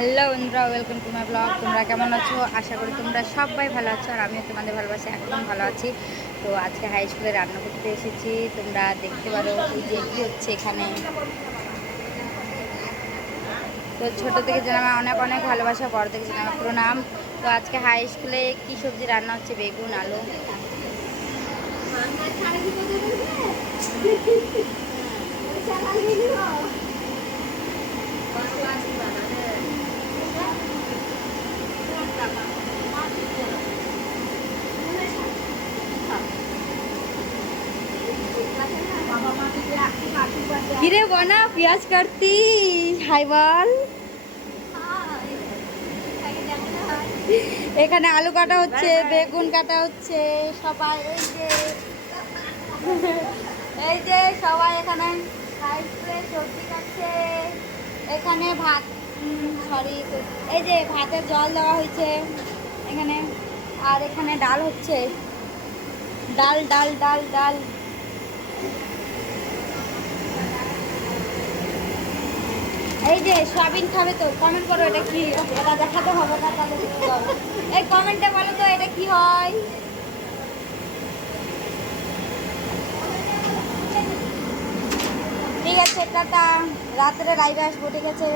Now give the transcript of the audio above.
Hello বন্ধুরা, welcome to my blog. তোমরা কেমন আছো? আশা করি তোমরা সবাই ভালো আছো, আর আমিও তোমাদের ভালোবাসি একদম ভালো আছি। তো আজকে হাই স্কুলে রান্না করতে এসেছি, তোমরা দেখতে পারো এই যে কী হচ্ছে এখানে। তো ছোটো থেকে জানা অনেক অনেক ভালোবাসা, বড় থেকে জানা প্রণাম। তো আজকে হাই স্কুলে কী সবজি রান্না হচ্ছে? বেগুন, আলু। কিরে বনা, পেঁয়াজ কাটতি? হাই বল। এখানে আলু কাটা হচ্ছে, বেগুন কাটা হচ্ছে, সবাই এই যে সবাই এখানে হাই স্কুলে সবজি কাটছে। এখানে ভাত, সরি, এই যে ভাতের জল দেওয়া হয়েছে এখানে। আর এখানে ডাল হচ্ছে, ডাল ডাল ডাল ডাল। এই যে সয়াবিন খাবে তো কমেন্ট করো, এটা কি? এটা দেখাতে হবে না তাহলে? এই কমেন্টে বলো তো এটা কি হয়। ঠিক আছে, টাটা। রাত্রে লাইভে আসবো, ঠিক আছে?